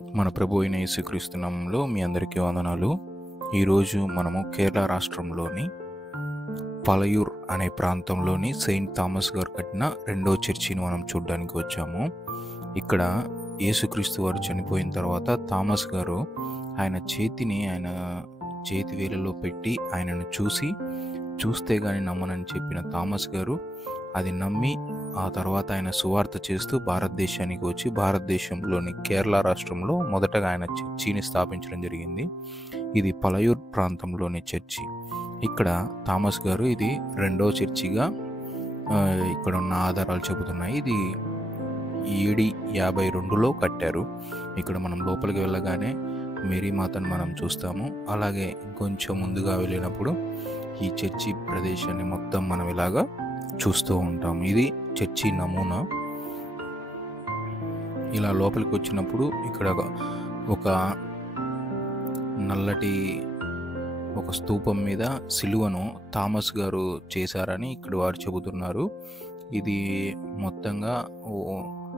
మన ప్రభు అయిన యేసుక్రీస్తు నామములో మీ అందరికీ వందనాలు. ఈరోజు మనము కేరళ రాష్ట్రంలోని పలయూర్ అనే ప్రాంతంలోని సెయింట్ థామస్ గారు కట్టిన రెండో చర్చిని మనం చూడడానికి వచ్చాము. ఇక్కడ యేసుక్రీస్తు వారు చనిపోయిన తర్వాత థామస్ గారు ఆయన చేతి వేలలో పెట్టి ఆయనను చూస్తే కానీ నమ్మనని చెప్పిన థామస్ గారు అది నమ్మి ఆ తర్వాత ఆయన సువార్త చేస్తూ భారతదేశానికి వచ్చి భారతదేశంలోని కేరళ రాష్ట్రంలో మొదటగా ఆయన చర్చిని స్థాపించడం జరిగింది. ఇది పలయూర్ ప్రాంతంలోని చర్చి. ఇక్కడ థామస్ గారు ఇది రెండో చర్చిగా ఇక్కడ ఉన్న ఆధారాలు చెబుతున్నాయి. ఇది AD 52లో కట్టారు. ఇక్కడ మనం లోపలికి వెళ్ళగానే మేరీ మాతను మనం చూస్తాము. అలాగే ఇంకొంచెం ముందుగా వెళ్ళినప్పుడు ఈ చర్చి ప్రదేశాన్ని మొత్తం మనం ఇలాగా చూస్తూ ఉంటాం. ఇది చర్చి నమూనా. ఇలా లోపలికి వచ్చినప్పుడు ఇక్కడ ఒక నల్లటి ఒక స్తూపం మీద సిలువను థామస్ గారు చేశారని ఇక్కడ వారు చెబుతున్నారు. ఇది మొత్తంగా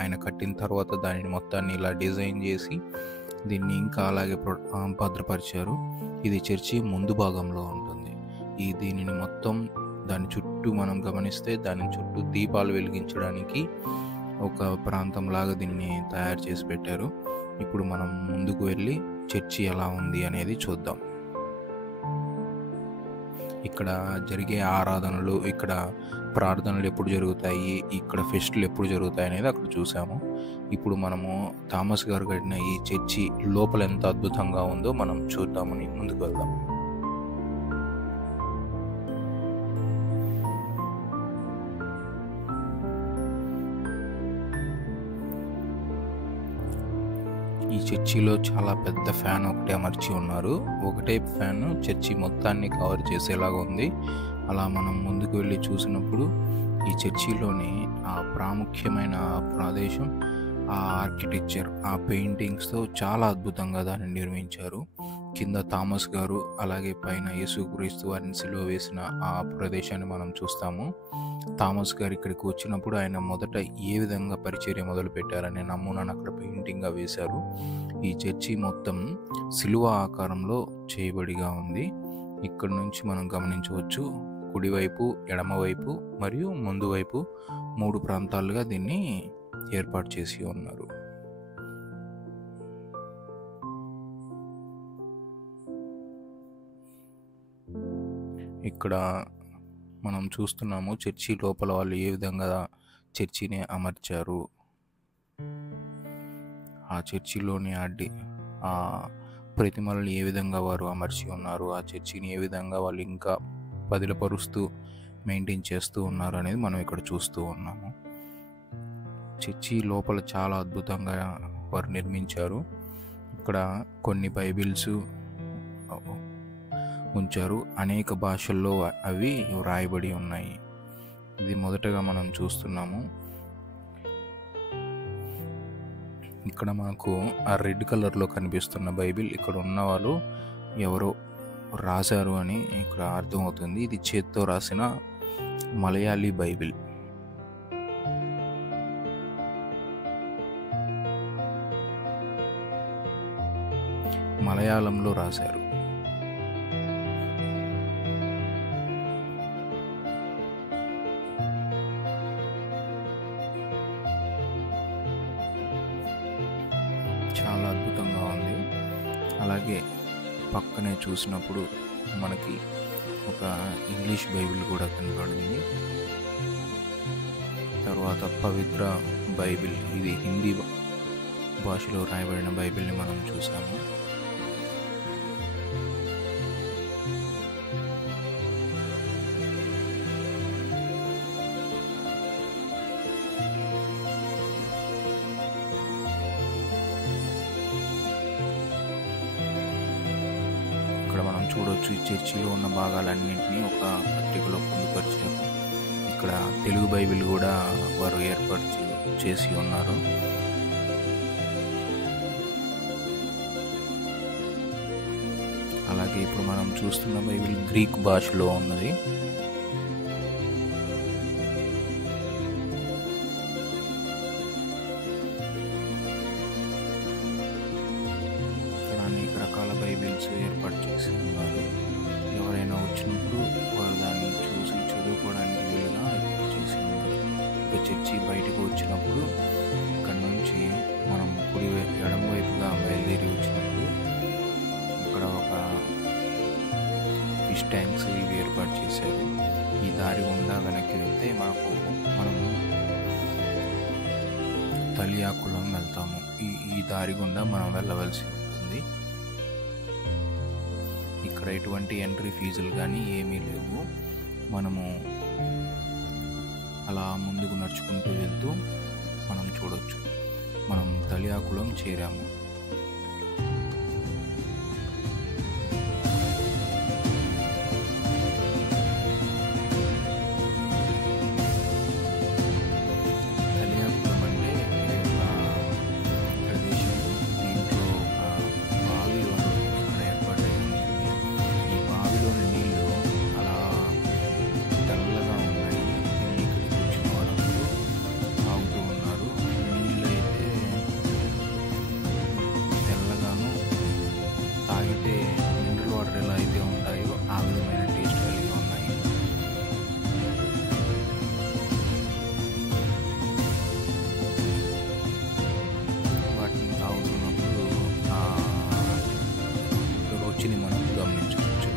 ఆయన కట్టిన తర్వాత దానిని మొత్తాన్ని ఇలా డిజైన్ చేసి దీన్ని ఇంకా అలాగే భద్రపరిచారు. ఇది చర్చి ముందు భాగంలో ఉంటుంది. దీనిని మొత్తం దాని చుట్టూ మనం గమనిస్తే దాని చుట్టూ దీపాలు వెలిగించడానికి ఒక ప్రాంతం లాగా దీన్ని తయారు చేసి పెట్టారు. ఇప్పుడు మనం ముందుకు వెళ్ళి చర్చి ఎలా ఉంది అనేది చూద్దాం. ఇక్కడ జరిగే ఆరాధనలు, ఇక్కడ ప్రార్థనలు ఎప్పుడు జరుగుతాయి, ఇక్కడ ఫెస్టులు ఎప్పుడు జరుగుతాయి అనేది అక్కడ చూసాము. ఇప్పుడు మనము థామస్ గారు కట్టిన ఈ చర్చి లోపల ఎంత అద్భుతంగా ఉందో మనం చూద్దామని ముందుకు వెళ్దాం. ఈ చర్చిలో చాలా పెద్ద ఫ్యాన్ ఒకటి అమర్చి ఉన్నారు. ఒకటే ఫ్యాన్ చర్చి మొత్తాన్ని కవర్ చేసేలాగా ఉంది. అలా మనం ముందుకు వెళ్ళి చూసినప్పుడు ఈ చర్చిలోని ఆ ప్రాముఖ్యమైన ప్రదేశం, ఆ ఆర్కిటెక్చర్, ఆ పెయింటింగ్స్తో చాలా అద్భుతంగా దాన్ని నిర్మించారు. కింద థామస్ గారు అలాగే పైన యేసుక్రీస్తు వారిని సిలువ వేసిన ఆ ప్రదేశాన్ని మనం చూస్తాము. థామస్ గారు ఇక్కడికి వచ్చినప్పుడు ఆయన మొదట ఏ విధంగా పరిచర్య మొదలు పెట్టారనే నమూనాను అక్కడ పెయింటింగ్గా వేశారు. ఈ చర్చి మొత్తం సిలువ ఆకారంలో చేయబడిగా ఉంది. ఇక్కడ నుంచి మనం గమనించవచ్చు, కుడివైపు, ఎడమవైపు మరియు ముందు వైపు 3 ప్రాంతాలుగా దీన్ని ఏర్పాటు చేసి ఉన్నారు. ఇక్కడ మనం చూస్తున్నాము చర్చి లోపల వాళ్ళు ఏ విధంగా చర్చిని అమర్చారు. ఆ చర్చిలోని ఆ ప్రతిమలను ఏ విధంగా వారు అమర్చి ఉన్నారు, ఆ చర్చిని ఏ విధంగా వాళ్ళు ఇంకా పదిలపరుస్తూ మెయింటైన్ చేస్తూ ఉన్నారు అనేది మనం ఇక్కడ చూస్తూ ఉన్నాము. చర్చి లోపల చాలా అద్భుతంగా వారు నిర్మించారు. ఇక్కడ కొన్ని బైబిల్స్ ఉంచారు. అనేక భాషల్లో అవి వ్రాయబడి ఉన్నాయి. ఇది మొదటగా మనం చూస్తున్నాము. ఇక్కడ మనకు ఆ రెడ్ కలర్లో కనిపిస్తున్న బైబిల్ ఇక్కడ ఉన్న వాళ్ళు ఎవరో రాశారు అని ఇక్కడ అర్థమవుతుంది. ఇది చేత్తో రాసిన మలయాళీ బైబిల్. మలయాళంలో రాశారు. చాలా అద్భుతంగా ఉంది. అలాగే పక్కనే చూసినప్పుడు మనకి ఒక ఇంగ్లీష్ బైబిల్ కూడా కనబడింది. తర్వాత పవిత్ర బైబిల్, ఇది హిందీ భాషలో రాయబడిన బైబిల్ని మనం చూసాము. ఇక్కడ మనం చూడవచ్చు ఈ చర్చిలో ఉన్న భాగాలన్నింటినీ ఒక పట్టికలో పొందుపరిచారు. ఇక్కడ తెలుగు బైబిల్ కూడా వారు ఏర్పాటు చేసి ఉన్నారు. అలాగే ఇప్పుడు మనం చూస్తున్న బైబిల్ గ్రీక్ భాషలో ఉన్నది. రకరకాల బైబిల్స్ ఏర్పాటు చేసి ఉన్నారు. ఎవరైనా వచ్చినప్పుడు వారు దాన్ని చూసి చదువుకోవడానికి వీలుగా ఏర్పాటు చేసి ఉన్నారు. ఒక చర్చి బయటకు వచ్చినప్పుడు ఇక్కడ నుంచి మనం ఎడమ వైపుగా బయలుదేరి వచ్చినప్పుడు ఇక్కడ ఒక ఫిష్ ట్యాంక్స్ ఇవి ఏర్పాటు చేశారు. ఈ దారి గుండా వెనక్కి వెళ్తే మనం తలియాకులం వెళ్తాము. ఈ దారి గుండా మనం వెళ్ళవలసి ఉంటుంది. ఇక్కడ ఎటువంటి ఎంట్రీ ఫీజులు కానీ ఏమీ లేవు. మనము అలా ముందుకు నడుచుకుంటూ వెళ్తూ మనం చూడొచ్చు. మనం తలియాకులం చేరాము. తాగితే మినరల్ వాటర్ ఎలా అయితే ఉంటాయో ఆ విధమైన టేస్ట్ కలిగి ఉన్నాయి. వాటిని తాగుతున్నప్పుడు ఆ రుచిని మనం గమనించవచ్చు.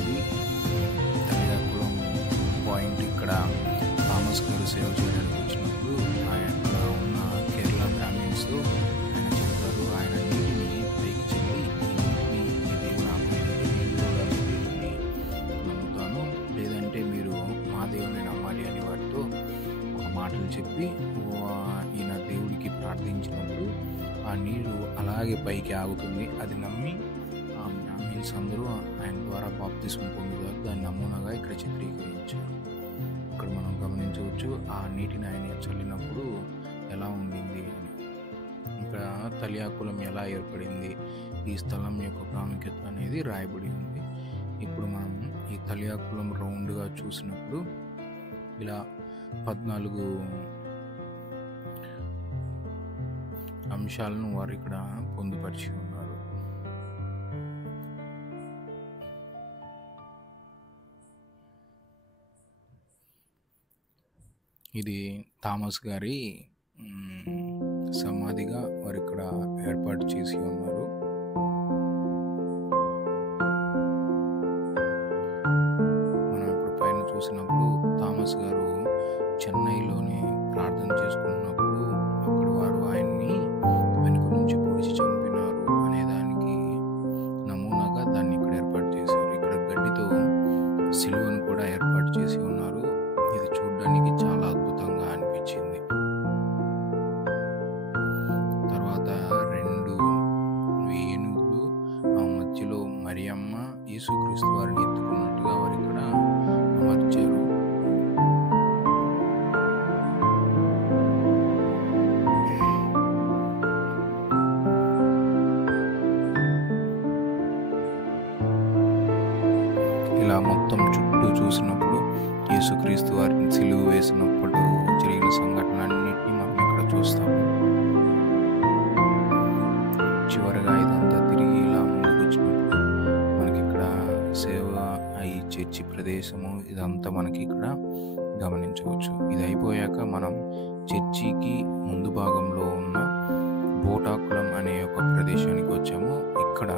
ఇది తలియాకులం పాయింట్. ఇక్కడ థామస్ గారు సేవ చేయడానికి వచ్చినప్పుడు ఆయన ఉన్న కేరళ బ్రాహ్మిన్స్ ఆయన నీటిని పైకి చెల్లి ఈ దేవుని నమ్ముతాను, లేదంటే మీరు మా దేవుని నమ్మాలి అని వాటితో ఒక మాటలు చెప్పి ఈయన దేవుడికి ప్రార్థించినప్పుడు ఆ నీరు అలాగే పైకి ఆగుతుంది. అది నమ్మి ఆ బ్రాహ్మిన్స్ అందరూ ఆయన ద్వారా బాప్తిస్మం పొందుతారు. దాని నమూనాగా ఇక్కడ చిత్రీకరించారు. ఇక్కడ మనం గమనించవచ్చు ఆ నీటిని ఆయన చల్లినప్పుడు ఎలా ఉండింది అని. ఇక్కడ తలియాకులం ఎలా ఏర్పడింది, ఈ స్థలం యొక్క ప్రాముఖ్యత అనేది రాయబడి ఉంది. ఇప్పుడు మనం ఈ తలియాకులం రౌండ్గా చూసినప్పుడు ఇలా 14 అంశాలను వారు ఇక్కడ పొందుపరిచి ఉన్నారు. ఇది థామస్ గారి సమాధిగా వారు ఇక్కడ ఏర్పాటు చేసి ఉన్నారు. మనం ఇప్పుడు పైన చూసినప్పుడు థామస్ గారు చెన్నైలోని ప్రార్థన చేసుకున్నప్పుడు అక్కడ వారు ఆయన్ని వెనుక నుంచి పొడిచి చంపినారు అనే దానికి నమూనాగా దాన్ని ఇక్కడ ఏర్పాటు చేశారు. ఇక్కడ గడ్డితో సిలువను కూడా ఏర్పాటు చేసి ఉన్నారు. ఇది చూడడానికి చాలా అద్భుతంగా అనిపించింది. తర్వాత 2 ఏనుగులు, ఆ మధ్యలో మరియమ్మ యేసుక్రీస్తు వారిని ఎత్తుకున్నట్టుగా వారు ఇక్కడ అమర్చారు. ఇలా మొత్తం చుట్టూ చూసినప్పుడు యేసుక్రీస్తు వారిని సిలువ వేసినప్పుడు జరిగిన సంఘటనలన్నింటినీ మనం ఇక్కడ చూస్తాము. చివరగా ఇదంతా తిరిగి ఇలా ముందుకు వచ్చినప్పుడు మనకి ఇక్కడ సేవ ఈ చర్చి ప్రదేశము ఇదంతా మనకి ఇక్కడ గమనించవచ్చు. ఇది అయిపోయాక మనం చర్చికి ముందు భాగంలో ఉన్న బోటాకులం అనే ఒక ప్రదేశానికి వచ్చాము. ఇక్కడ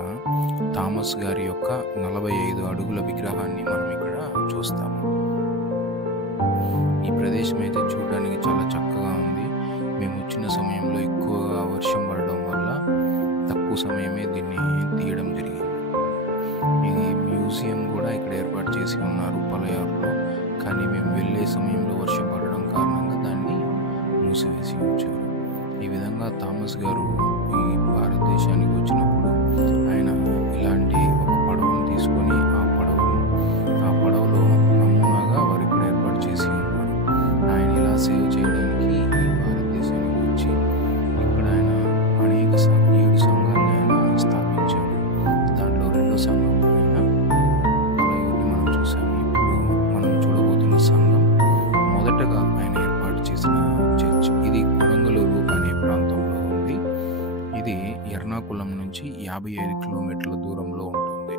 థామస్ గారి యొక్క 45 అడుగుల విగ్రహాన్ని మనం ఇక్కడ చూస్తాము. ఈ ప్రదేశం అయితే చూడడానికి చాలా చక్కగా ఉంది. మేము వచ్చిన సమయంలో ఎక్కువగా వర్షం పడడం వల్ల తక్కువ సమయమే దీన్ని తీయడం జరిగింది. ఈ మ్యూజియం కూడా ఇక్కడ ఏర్పాటు చేసి ఉన్నారు పలయారులో. కానీ మేము వెళ్ళే సమయంలో వర్షం పడడం కారణంగా దాన్ని మూసివేసి ఉంచారు. ఈ విధంగా థామస్ గారు ఈ భారతదేశానికి వచ్చినప్పుడు ఆయన ఇలాంటి ఒక పడవను తీసుకొని ఆ పడవలో నమూనాగా వారు ఇక్కడ ఏర్పాటు చేసి ఉన్నారు. ఆయన ఇలా సేవ చేయడానికి ఈ భారతదేశానికి వచ్చి ఇక్కడ ఆయన అనేక 7 సంఘాలను ఆయన స్థాపించారు. దాంట్లో 2వ సంఘం ఆయన పలయూరిని మనం చూసాము. ఇప్పుడు మనం చూడబోతున్న సంఘం మొదటగా ఆయన ఏర్పాటు చేసిన చర్చ్. ఇది కొడంగలూరు అనే ప్రాంతంలో ఉంది. నుంచి 55 కిలోమీటర్ల దూరంలో ఉంటుంది.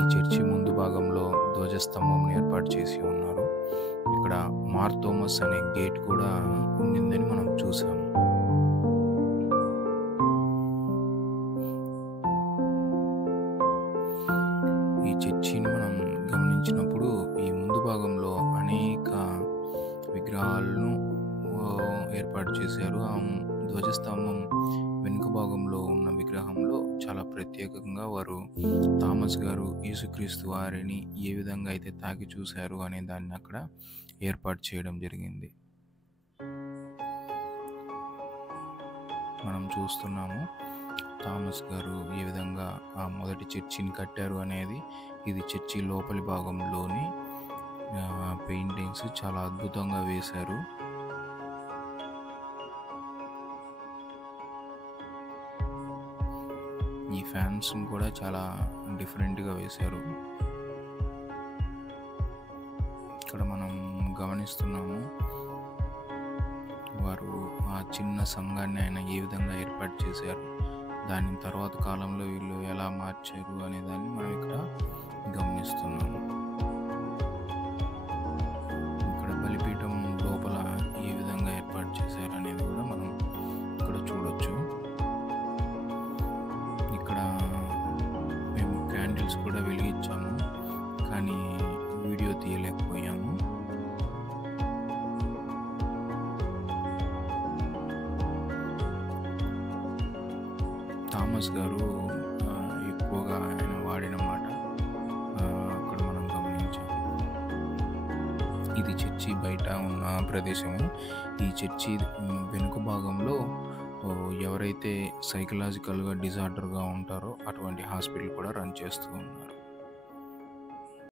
ఈ చర్చి ముందు భాగంలో ధ్వజస్తంభం ఏర్పాటు చేసి ఉన్నారు. ఇక్కడ మార్ థోమస్ అనే గేట్ కూడా ఉండిందని మనం చూసాము. ఈ చర్చిని మనం గమనించినప్పుడు ఈ ముందు భాగంలో అనేక విగ్రహాలను ఏర్పాటు చేశారు. ఆ ధ్వజస్తంభం వెనుక భాగంలో ఉన్న విగ్రహంలో చాలా ప్రత్యేకంగా వారు థామస్ గారు యేసుక్రీస్తు వారిని ఏ విధంగా అయితే తాకి చూశారు అనే దాన్ని అక్కడ ఏర్పాటు చేయడం జరిగింది. మనం చూస్తున్నాము థామస్ గారు ఏ విధంగా ఆ మొదటి చర్చిని కట్టారు అనేది. ఇది చర్చి లోపలి భాగంలోని పెయింటింగ్స్ చాలా అద్భుతంగా వేశారు. ఈ ఫ్యాన్స్ కూడా చాలా డిఫరెంట్గా వేశారు. ఇక్కడ మనం గమనిస్తున్నాము వారు ఆ చిన్న సంఘాన్ని ఆయన ఏ విధంగా ఏర్పాటు చేశారు, దాని తర్వాత కాలంలో వీళ్ళు ఎలా మార్చారు అనే దాన్ని మనం ఇక్కడ గమనిస్తున్నాము. ఇక్కడ బలిపీఠం లోపల ఏ విధంగా ఏర్పాటు చేశారు అనేది కూడా మనం ఇక్కడ చూడొచ్చు. ఇక్కడ మేము క్యాండిల్స్ కూడా వెలిగించాము, కానీ వీడియో తీయలేకపోయాము. థామస్ గారు ఎక్కువగా ఆయన వాడిన మాట అక్కడ మనం గమనించాము. ఇది చర్చి బయట ఉన్న ప్రదేశము. ఈ చర్చి వెనుక భాగంలో ఎవరైతే సైకలాజికల్గా డిజార్డర్గా ఉంటారో అటువంటి హాస్పిటల్ కూడా రన్ చేస్తూ ఉన్నారు.